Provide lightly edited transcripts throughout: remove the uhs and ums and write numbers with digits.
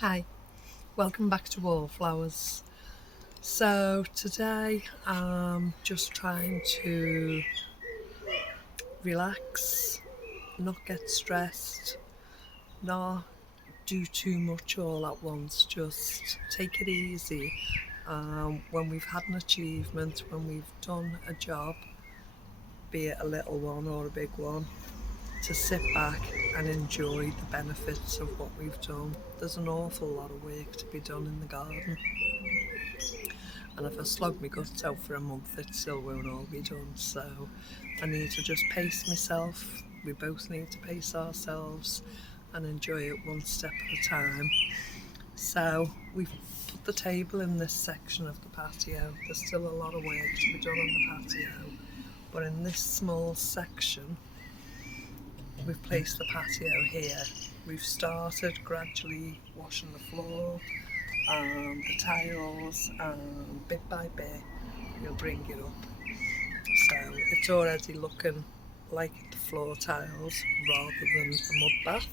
Hi, welcome back to Wallflowers. So today I'm just trying to relax, not get stressed, not do too much all at once, just take it easy. When we've had an achievement, when we've done a job, be it a little one or a big one, to sit back and enjoy the benefits of what we've done. There's an awful lot of work to be done in the garden. And if I slog my guts out for a month, it still won't all be done. So I need to just pace myself. We both need to pace ourselves and enjoy it one step at a time. So we've put the table in this section of the patio. There's still a lot of work to be done on the patio, but in this small section, we've placed the patio here. We've started gradually washing the floor, the tiles, and bit by bit we'll bring it up. So it's already looking like the floor tiles rather than a mud bath,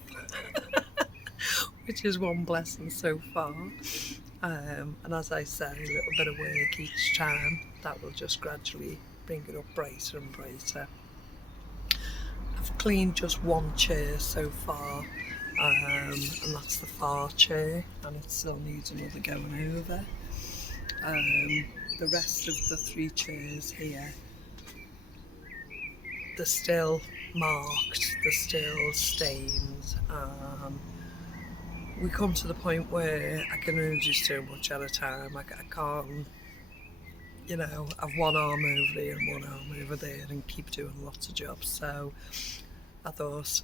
which is one blessing so far. And as I say, a little bit of work each time, that will just gradually bring it up brighter and brighter. I've cleaned just one chair so far, and that's the far chair, and it still needs another going over. The rest of the three chairs here, they're still marked, they're still stained. We come to the point where I can only do so much at a time. I can't, have one arm over here and one arm over there and keep doing lots of jobs. So I thought,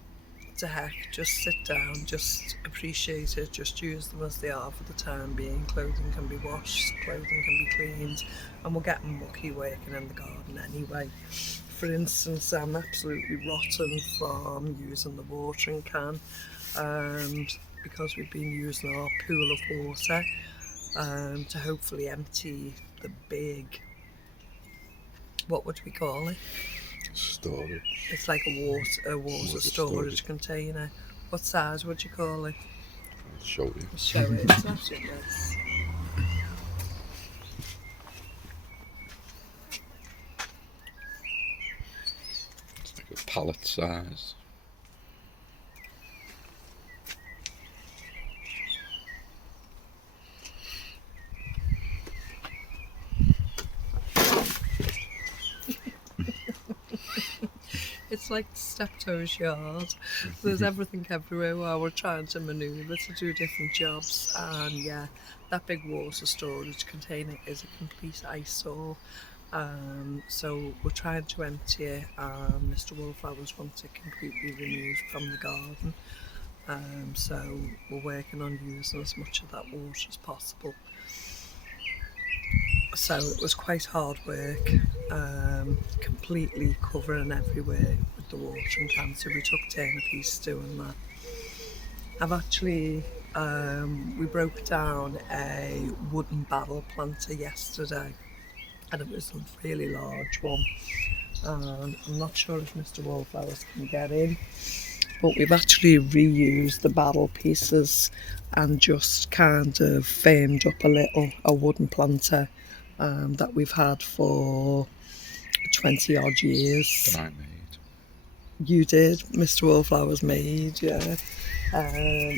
to heck, just sit down, just appreciate it, just use them as they are for the time being. Clothing can be washed, clothing can be cleaned, and we'll get mucky working in the garden anyway. For instance, I'm absolutely rotten from using the watering can, because we've been using our pool of water to hopefully empty the big, what would we call it? Storage. It's like a water storage container. What size would you call it? I'll show you. Show it. That's it, yes. It's like a pallet size. It's like Steptoe's yard. There's everything everywhere while we're trying to manoeuvre to do different jobs. And yeah, that big water storage container is a complete eyesore. So we're trying to empty it, and Mr. Wallflowers wants it completely removed from the garden. So we're working on using as much of that water as possible. So it was quite hard work, completely covering everywhere with the watering can. So we took turn a piece doing that. I've actually, we broke down a wooden barrel planter yesterday, and it was a really large one. I'm not sure if Mr. Wallflowers can get in, but we've actually reused the barrel pieces and just kind of framed up a wooden planter that we've had for 20 odd years. That I made. You did, Mr. Wallflowers made, yeah.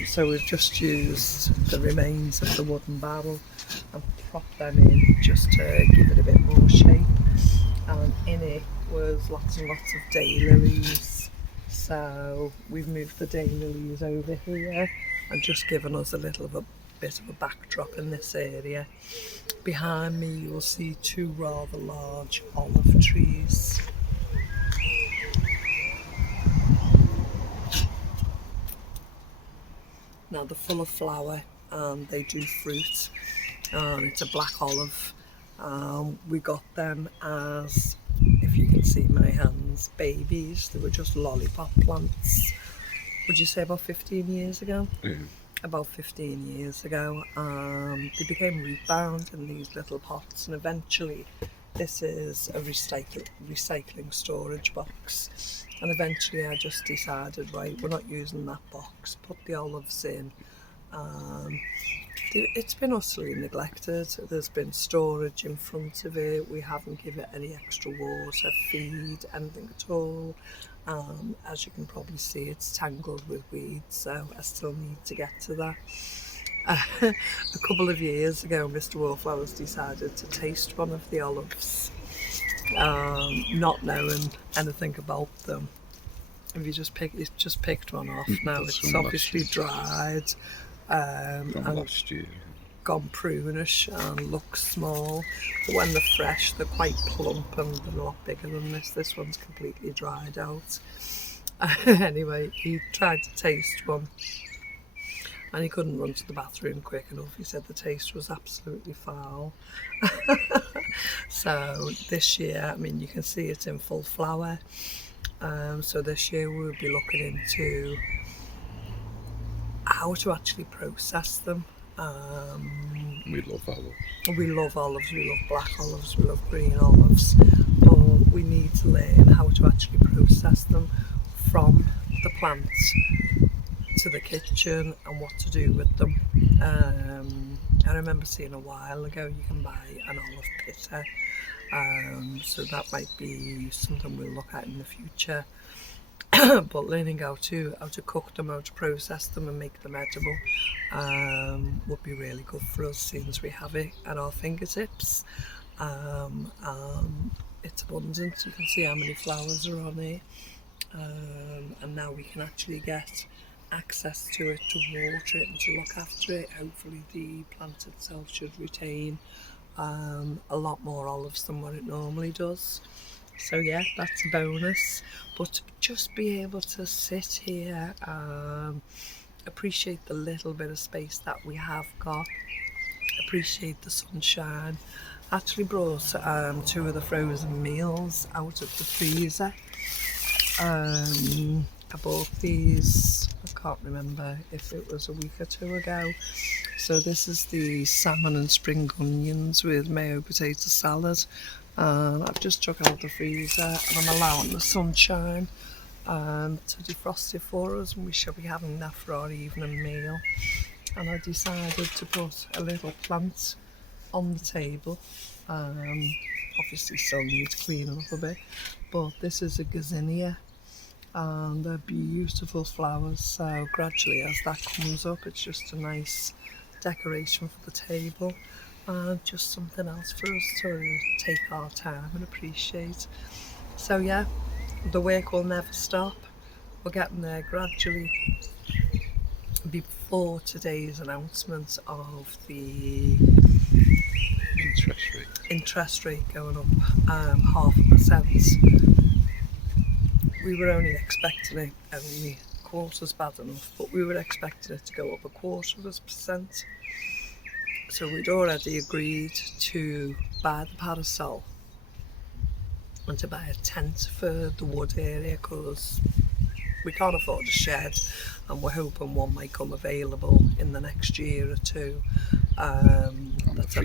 So we've just used the remains of the wooden barrel and propped them in just to give it a bit more shape. And in it was lots and lots of daylilies. So we've moved the daylilies over here and just given us a little of a bit of a backdrop in this area. Behind me you'll see two rather large olive trees. Now they're full of flower and they do fruit, and it's a black olive. We got them as, if you can see my hands, babies. They were just lollipop plants. Would you say about 15 years ago? Yeah. About 15 years ago. They became root bound in these little pots, and eventually this is a recycling storage box. And eventually I just decided, right, we're not using that box, put the olives in It's been utterly neglected. There's been storage in front of it. We haven't given it any extra water, feed, anything at all. As you can probably see, it's tangled with weeds, so I still need to get to that. A couple of years ago, Mr. Wallflowers decided to taste one of the olives, not knowing anything about them. If you he's just picked one off now. That's It's from obviously last year. dried From and last year. gone prunish and look small. But when they're fresh, they're quite plump and they're a lot bigger than this. This one's completely dried out. Anyway, he tried to taste one and he couldn't run to the bathroom quick enough. He said the taste was absolutely foul. So this year, I mean, you can see it in full flower. So this year we'll be looking into how to actually process them. We love olives. We love olives, we love black olives, we love green olives, but we need to learn how to actually process them from the plant to the kitchen and what to do with them. I remember seeing a while ago you can buy an olive pitter, so that might be something we'll look at in the future. But learning how to cook them, how to process them and make them edible would be really good for us since we have it at our fingertips. It's abundant. You can see how many flowers are on it, and now we can actually get access to it, to water it and to look after it. Hopefully the plant itself should retain a lot more olives than what it normally does. So yeah, that's a bonus. But to just be able to sit here, appreciate the little bit of space that we have got, appreciate the sunshine. Actually brought two of the frozen meals out of the freezer. I bought these, I can't remember if it was a week or two ago. So this is the salmon and spring onions with mayo potato salad. And I've just took out the freezer and I'm allowing the sunshine to defrost it for us, and we shall be having that for our evening meal. And I decided to put a little plant on the table. Obviously still needs cleaning up a bit, but this is a gazania and they're beautiful flowers, so gradually as that comes up it's just a nice decoration for the table and just something else for us to take our time and appreciate. So yeah, the work will never stop. We're getting there gradually. Before today's announcement of the interest rate going up 0.5%, we were only expecting it, only quarter's bad enough, but we were expecting it to go up 0.25%. So we'd already agreed to buy the parasol and to buy a tent for the wood area because we can't afford a shed, and we're hoping one might come available in the next year or two. That's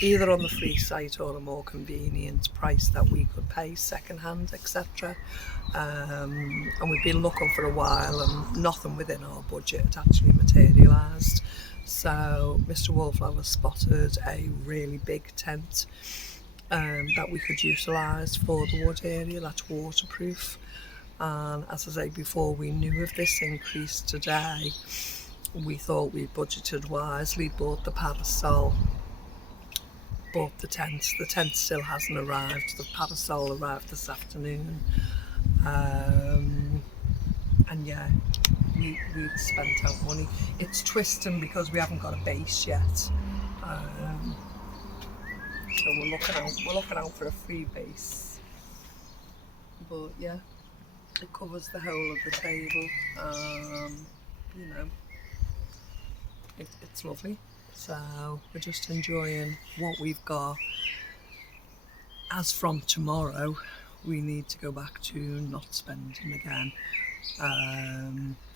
either on the free site or a more convenient price that we could pay second hand, etc. And we've been looking for a while and nothing within our budget had actually materialised. So Mr. Wallflower spotted a really big tent that we could utilise for the wood area that's waterproof. And as I say, before we knew of this increase today, we thought we budgeted wisely, bought the parasol, bought the tent. The tent still hasn't arrived. The parasol arrived this afternoon. And yeah, we've spent out money. It's twisting because we haven't got a base yet. So we're looking out for a free base. But yeah, it covers the whole of the table. You know, it's lovely. So we're just enjoying what we've got. As from tomorrow, we need to go back to not spending again,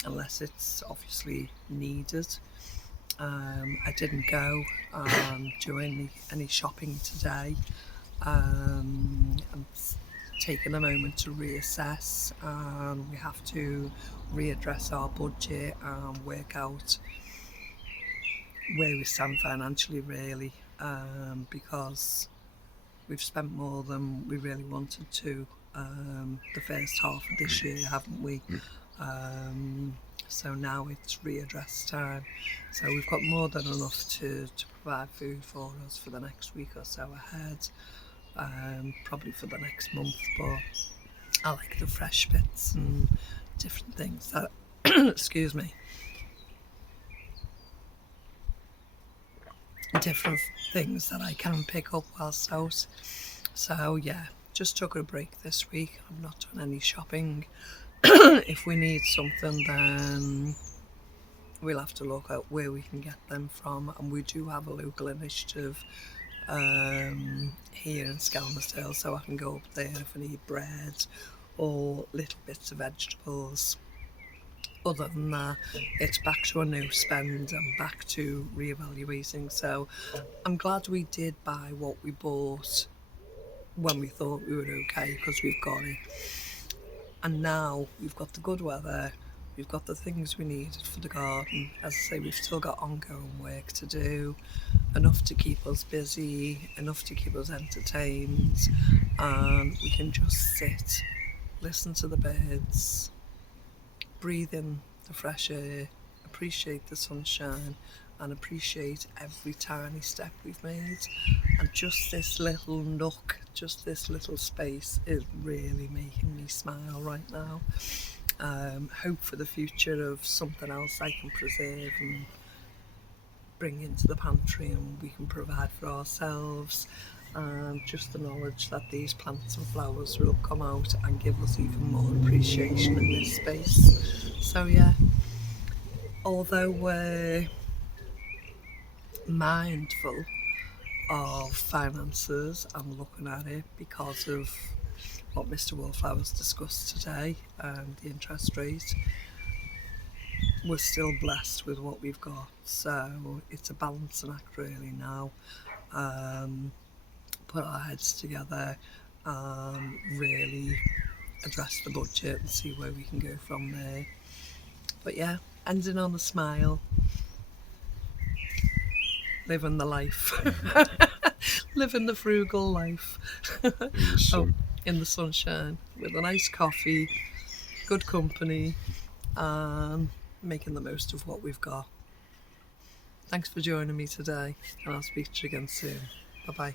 unless it's obviously needed. I didn't go do any shopping today. I'm taking a moment to reassess, and we have to readdress our budget and work out where we stand financially, really, because we've spent more than we really wanted to the first half of this year, haven't we? So now it's readdress time. So we've got more than enough to provide food for us for the next week or so ahead, probably for the next month. But I like the fresh bits and different things that, excuse me, different things that I can pick up whilst out. So yeah, just took a break this week. I've not done any shopping. If we need something, then we'll have to look at where we can get them from. And we do have a local initiative here in Skelmersdale, so I can go up there if I need bread or little bits of vegetables. Other than that, it's back to a new spend and back to reevaluating. So I'm glad we did buy what we bought when we thought we were okay, because we've got it. And now we've got the good weather, we've got the things we needed for the garden. As I say, we've still got ongoing work to do, enough to keep us busy, enough to keep us entertained, and we can just sit, listen to the birds, breathe in the fresh air, appreciate the sunshine, and appreciate every tiny step we've made. And just this little nook, just this little space is really making me smile right now. Hope for the future of something else I can preserve and bring into the pantry and we can provide for ourselves. And just the knowledge that these plants and flowers will come out and give us even more appreciation in this space. So yeah, although we're mindful of finances, I'm looking at it because of what Mr. Wallflowers discussed today and the interest rate. We're still blessed with what we've got, so it's a balancing act really now. Put our heads together, really address the budget and see where we can go from there. But yeah, ending on a smile, living the life, living the frugal life. In the sun. In the sunshine with a nice coffee, good company, and making the most of what we've got. Thanks for joining me today, and I'll speak to you again soon. Bye bye.